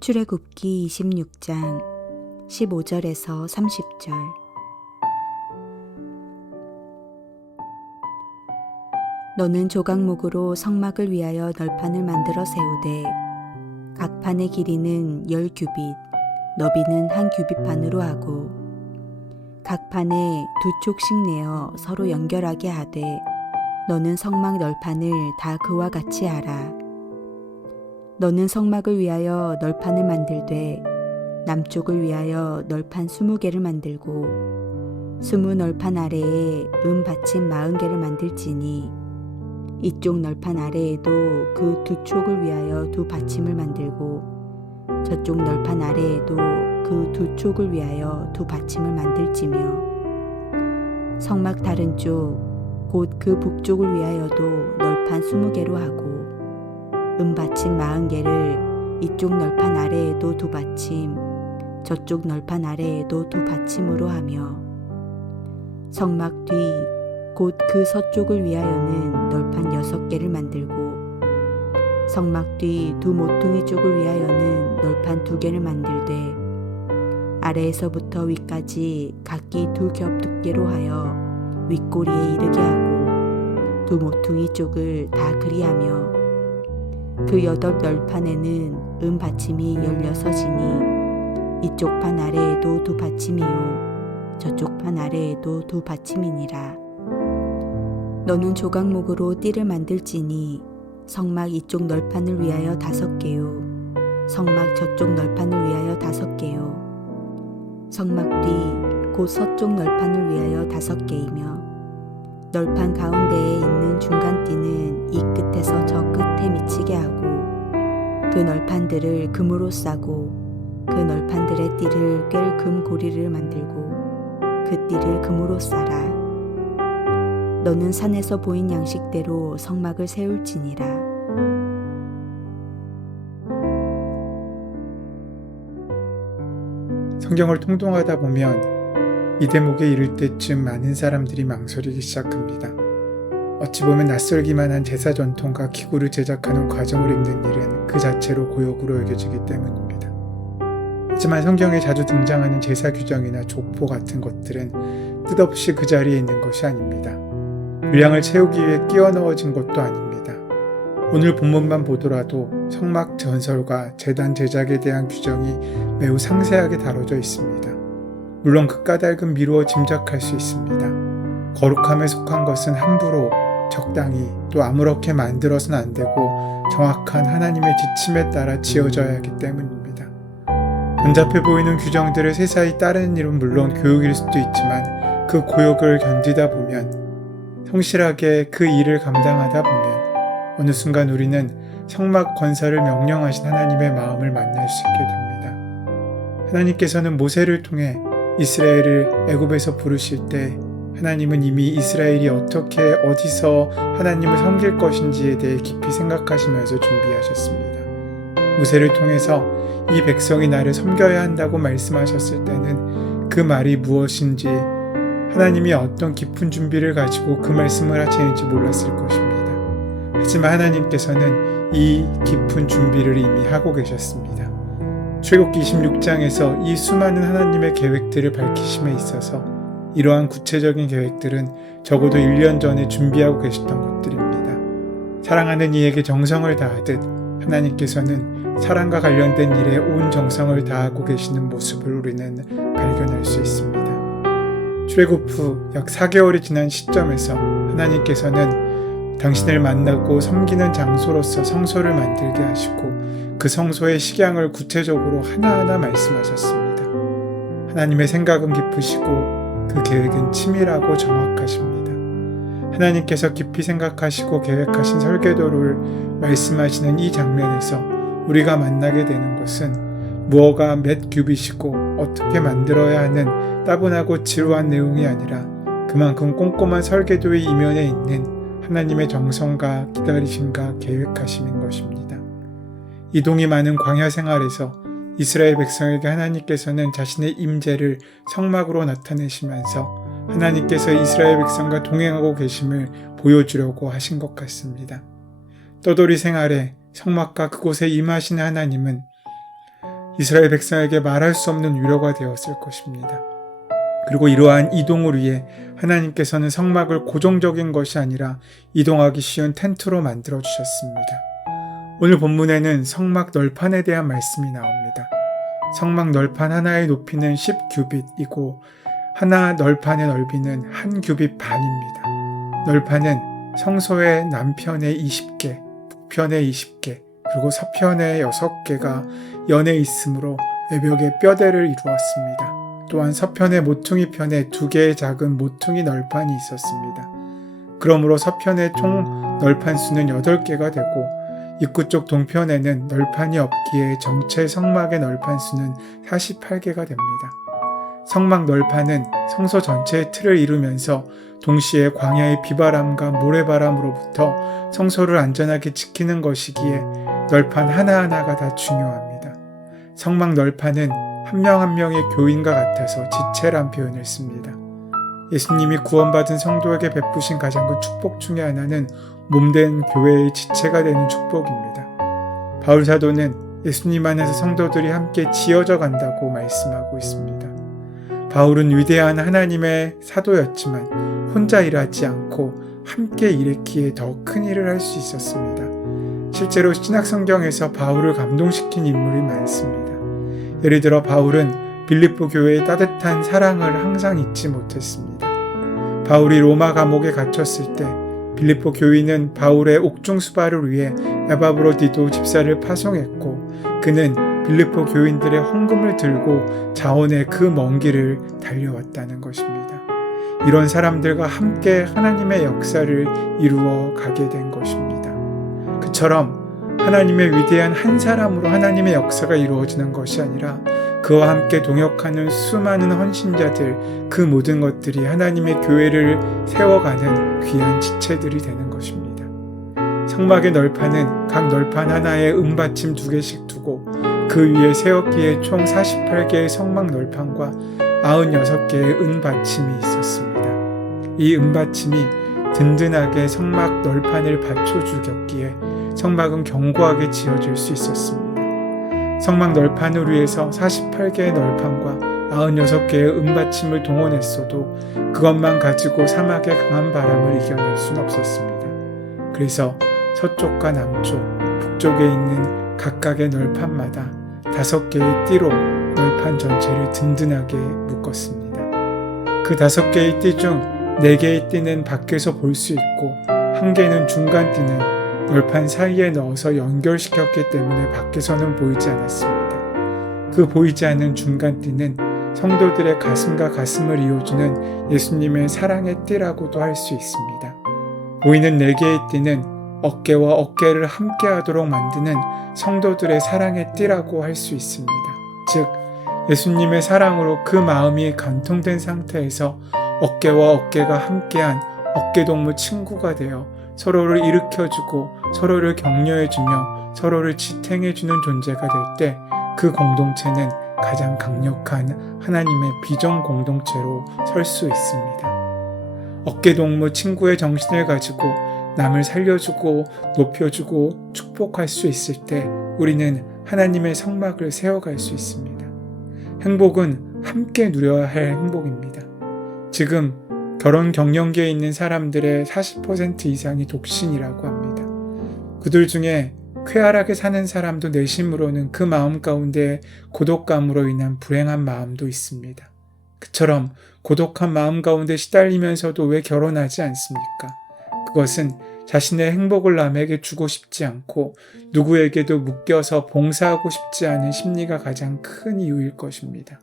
출애굽기 26장 15절에서 30절. 너는 조각목으로 성막을 위하여 널판을 만들어 세우되 각 판의 길이는 10규빗, 너비는 1규빗판으로 하고 각 판에 2촉씩 내어 서로 연결하게 하되 너는 성막 널판을 다 그와 같이 하라. 너는 성막을 위하여 널판을 만들되 남쪽을 위하여 널판 20개를 만들고 20널판 아래에 받침 40개를 만들지니 이쪽 널판 아래에도 그 2촉을 위하여 2받침을 만들고 저쪽 널판 아래에도 그 2촉을 위하여 2받침을 만들지며 성막 다른 쪽 곧 그 북쪽을 위하여도 널판 20개로 하고 받침 40개를 이쪽 널판 아래에도 2받침 저쪽 널판 아래에도 2받침으로 하며 성막 뒤 곧 그 서쪽을 위하여는 널판 6개를 만들고 성막 뒤 2 모퉁이 쪽을 위하여는 널판 2개를 만들되 아래에서부터 위까지 각기 2겹 두께로 하여 윗꼬리에 이르게 하고 2 모퉁이 쪽을 다 그리하며 그 8 널판에는 받침이 16이니 이쪽 판 아래에도 2받침이요 저쪽 판 아래에도 2받침이니라. 너는 조각목으로 띠를 만들지니 성막 이쪽 널판을 위하여 5개요 성막 저쪽 널판을 위하여 5개요 성막 뒤 곧 서쪽 널판을 위하여 5개이며 널판 가운데에 있는 중간 띠는 이 끝에서 저 끝에 미치게 하고 그 널판들을 금으로 싸고 그 널판들의 띠를 꿰 금 고리를 만들고 그 띠를 금으로 싸라. 너는 산에서 보인 양식대로 성막을 세울지니라. 성경을 통독하다 보면 이 대목에 이를 때쯤 많은 사람들이 망설이기 시작합니다. 어찌 보면 낯설기만 한 제사 전통과 기구를 제작하는 과정을 읽는 일은 그 자체로 고역으로 여겨지기 때문입니다. 하지만 성경에 자주 등장하는 제사 규정이나 족보 같은 것들은 뜻없이 그 자리에 있는 것이 아닙니다. 분량을 채우기 위해 끼워 넣어진 것도 아닙니다. 오늘 본문만 보더라도 성막 전설과 제단 제작에 대한 규정이 매우 상세하게 다뤄져 있습니다. 물론 그 까닭은 미루어 짐작할 수 있습니다. 거룩함에 속한 것은 함부로 적당히 또 아무렇게 만들어서는 안 되고 정확한 하나님의 지침에 따라 지어져야 하기 때문입니다. 번잡해 보이는 규정들을 세사히 따르는 일은 물론 교육일 수도 있지만 그 고역을 견디다 보면 성실하게 그 일을 감당하다 보면 어느 순간 우리는 성막 건설을 명령하신 하나님의 마음을 만날 수 있게 됩니다. 하나님께서는 모세를 통해 이스라엘을 애굽에서 부르실 때 하나님은 이미 이스라엘이 어떻게 어디서 하나님을 섬길 것인지에 대해 깊이 생각하시면서 준비하셨습니다. 모세를 통해서 이 백성이 나를 섬겨야 한다고 말씀하셨을 때는 그 말이 무엇인지 하나님이 어떤 깊은 준비를 가지고 그 말씀을 하시는지 몰랐을 것입니다. 하지만 하나님께서는 이 깊은 준비를 이미 하고 계셨습니다. 출애굽기 26장에서 이 수많은 하나님의 계획들을 밝히심에 있어서 이러한 구체적인 계획들은 적어도 1년 전에 준비하고 계셨던 것들입니다. 사랑하는 이에게 정성을 다하듯 하나님께서는 사랑과 관련된 일에 온 정성을 다하고 계시는 모습을 우리는 발견할 수 있습니다. 출애굽 후 약 4개월이 지난 시점에서 하나님께서는 당신을 만나고 섬기는 장소로서 성소를 만들게 하시고 그 성소의 식양을 구체적으로 하나하나 말씀하셨습니다. 하나님의 생각은 깊으시고 그 계획은 치밀하고 정확하십니다. 하나님께서 깊이 생각하시고 계획하신 설계도를 말씀하시는 이 장면에서 우리가 만나게 되는 것은 무엇가 몇 규빗이고 어떻게 만들어야 하는 따분하고 지루한 내용이 아니라 그만큼 꼼꼼한 설계도의 이면에 있는 하나님의 정성과 기다리심과 계획하심인 것입니다. 이동이 많은 광야 생활에서 이스라엘 백성에게 하나님께서는 자신의 임재를 성막으로 나타내시면서 하나님께서 이스라엘 백성과 동행하고 계심을 보여주려고 하신 것 같습니다. 떠돌이 생활에 성막과 그곳에 임하시는 하나님은 이스라엘 백성에게 말할 수 없는 위로가 되었을 것입니다. 그리고 이러한 이동을 위해 하나님께서는 성막을 고정적인 것이 아니라 이동하기 쉬운 텐트로 만들어 주셨습니다. 오늘 본문에는 성막 널판에 대한 말씀이 나옵니다. 성막 널판 하나의 높이는 10규빗이고 하나 널판의 넓이는 1규빗 반입니다. 널판은 성소의 남편에 20개, 북편에 20개, 그리고 서편에 6개가 연해 있으므로 외벽에 뼈대를 이루었습니다. 또한 서편의 모퉁이 편에 2개의 작은 모퉁이 널판이 있었습니다. 그러므로 서편의 총 널판 수는 8개가 되고 입구 쪽 동편에는 널판이 없기에 전체 성막의 널판 수는 48개가 됩니다. 성막 널판은 성소 전체의 틀을 이루면서 동시에 광야의 비바람과 모래바람으로부터 성소를 안전하게 지키는 것이기에 널판 하나하나가 다 중요합니다. 성막 널판은 한 명 한 명의 교인과 같아서 지체란 표현을 씁니다. 예수님이 구원받은 성도에게 베푸신 가장 큰 축복 중에 하나는 몸된 교회의 지체가 되는 축복입니다. 바울 사도는 예수님 안에서 성도들이 함께 지어져 간다고 말씀하고 있습니다. 바울은 위대한 하나님의 사도였지만 혼자 일하지 않고 함께 일했기에 더 큰 일을 할 수 있었습니다. 실제로 신약 성경에서 바울을 감동시킨 인물이 많습니다. 예를 들어 바울은 빌립보 교회의 따뜻한 사랑을 항상 잊지 못했습니다. 바울이 로마 감옥에 갇혔을 때 빌립보 교인은 바울의 옥중수발을 위해 에바브로디도 집사를 파송했고 그는 빌립보 교인들의 헌금을 들고 자원의 그 먼 길을 달려왔다는 것입니다. 이런 사람들과 함께 하나님의 역사를 이루어 가게 된 것입니다. 그처럼 하나님의 위대한 한 사람으로 하나님의 역사가 이루어지는 것이 아니라 그와 함께 동역하는 수많은 헌신자들, 그 모든 것들이 하나님의 교회를 세워가는 귀한 지체들이 되는 것입니다. 성막의 널판은 각 널판 하나에 은받침 2개씩 두고 그 위에 세웠기에 총 48개의 성막 널판과 96개의 은받침이 있었습니다. 이 은받침이 든든하게 성막 널판을 받쳐주겼기에 성막은 견고하게 지어질 수 있었습니다. 성막 널판을 위해서 48개의 널판과 96개의 은받침을 동원했어도 그것만 가지고 사막의 강한 바람을 이겨낼 수는 없었습니다. 그래서 서쪽과 남쪽, 북쪽에 있는 각각의 널판마다 5개의 띠로 널판 전체를 든든하게 묶었습니다. 그 5개의 띠 중 4개의 띠는 밖에서 볼 수 있고 1개는 중간 띠는 널판 사이에 넣어서 연결시켰기 때문에 밖에서는 보이지 않았습니다. 그 보이지 않는 중간 띠는 성도들의 가슴과 가슴을 이어주는 예수님의 사랑의 띠라고도 할 수 있습니다. 보이는 4개의 띠는 어깨와 어깨를 함께 하도록 만드는 성도들의 사랑의 띠라고 할 수 있습니다. 즉, 예수님의 사랑으로 그 마음이 관통된 상태에서 어깨와 어깨가 함께한 어깨동무 친구가 되어 서로를 일으켜주고 서로를 격려해주며 서로를 지탱해주는 존재가 될 때 그 공동체는 가장 강력한 하나님의 비전 공동체로 설 수 있습니다. 어깨동무 친구의 정신을 가지고 남을 살려주고 높여주고 축복할 수 있을 때 우리는 하나님의 성막을 세워갈 수 있습니다. 행복은 함께 누려야 할 행복입니다. 지금 결혼 경영계에 있는 사람들의 40% 이상이 독신이라고 합니다. 그들 중에 쾌활하게 사는 사람도 내심으로는 그 마음 가운데 고독감으로 인한 불행한 마음도 있습니다. 그처럼 고독한 마음 가운데 시달리면서도 왜 결혼하지 않습니까? 그것은 자신의 행복을 남에게 주고 싶지 않고 누구에게도 묶여서 봉사하고 싶지 않은 심리가 가장 큰 이유일 것입니다.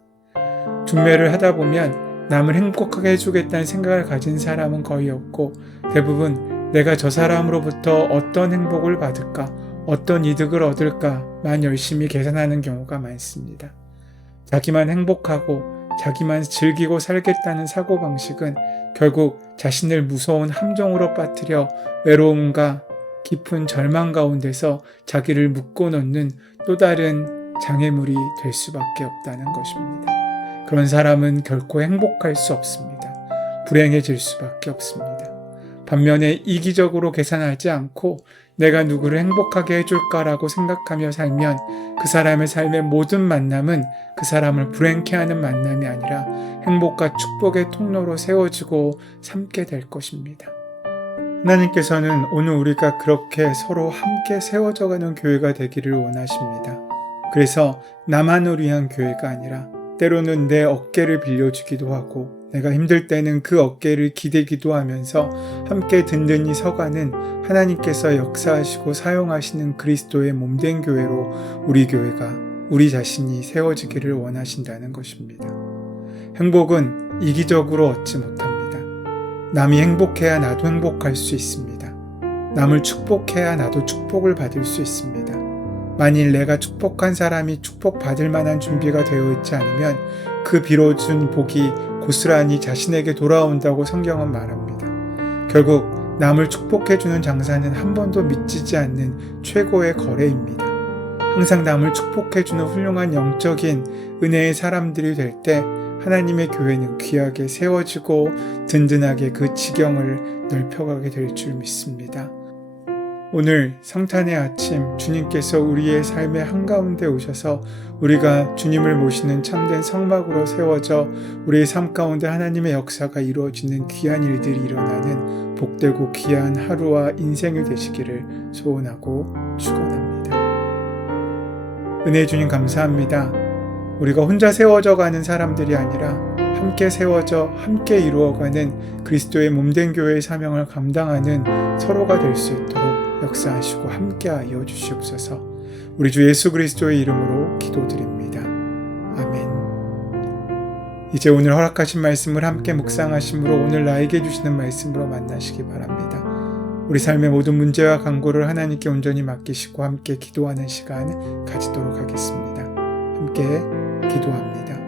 중매를 하다 보면 남을 행복하게 해주겠다는 생각을 가진 사람은 거의 없고 대부분 내가 저 사람으로부터 어떤 행복을 받을까, 어떤 이득을 얻을까만 열심히 계산하는 경우가 많습니다. 자기만 행복하고 자기만 즐기고 살겠다는 사고방식은 결국 자신을 무서운 함정으로 빠뜨려 외로움과 깊은 절망 가운데서 자기를 묶어놓는 또 다른 장애물이 될 수밖에 없다는 것입니다. 그런 사람은 결코 행복할 수 없습니다. 불행해질 수밖에 없습니다. 반면에 이기적으로 계산하지 않고 내가 누구를 행복하게 해줄까라고 생각하며 살면 그 사람의 삶의 모든 만남은 그 사람을 불행케 하는 만남이 아니라 행복과 축복의 통로로 세워지고 삼게 될 것입니다. 하나님께서는 오늘 우리가 그렇게 서로 함께 세워져가는 교회가 되기를 원하십니다. 그래서 나만을 위한 교회가 아니라 때로는 내 어깨를 빌려주기도 하고 내가 힘들 때는 그 어깨를 기대기도 하면서 함께 든든히 서가는 하나님께서 역사하시고 사용하시는 그리스도의 몸된 교회로 우리 교회가 우리 자신이 세워지기를 원하신다는 것입니다. 행복은 이기적으로 얻지 못합니다. 남이 행복해야 나도 행복할 수 있습니다. 남을 축복해야 나도 축복을 받을 수 있습니다. 만일 내가 축복한 사람이 축복받을 만한 준비가 되어 있지 않으면 그 빌어준 복이 고스란히 자신에게 돌아온다고 성경은 말합니다. 결국 남을 축복해주는 장사는 한 번도 미치지 않는 최고의 거래입니다. 항상 남을 축복해주는 훌륭한 영적인 은혜의 사람들이 될 때 하나님의 교회는 귀하게 세워지고 든든하게 그 지경을 넓혀가게 될 줄 믿습니다. 오늘 성탄의 아침 주님께서 우리의 삶의 한가운데 오셔서 우리가 주님을 모시는 참된 성막으로 세워져 우리의 삶 가운데 하나님의 역사가 이루어지는 귀한 일들이 일어나는 복되고 귀한 하루와 인생이 되시기를 소원하고 축원합니다. 은혜 주님 감사합니다. 우리가 혼자 세워져 가는 사람들이 아니라 함께 세워져 함께 이루어가는 그리스도의 몸된 교회의 사명을 감당하는 서로가 될 수 있도록 역사하시고 함께하여 주시옵소서. 우리 주 예수 그리스도의 이름으로 기도드립니다. 아멘. 이제 오늘 허락하신 말씀을 함께 묵상하심으로 오늘 나에게 주시는 말씀으로 만나시기 바랍니다. 우리 삶의 모든 문제와 간구를 하나님께 온전히 맡기시고 함께 기도하는 시간 가지도록 하겠습니다. 함께 기도합니다.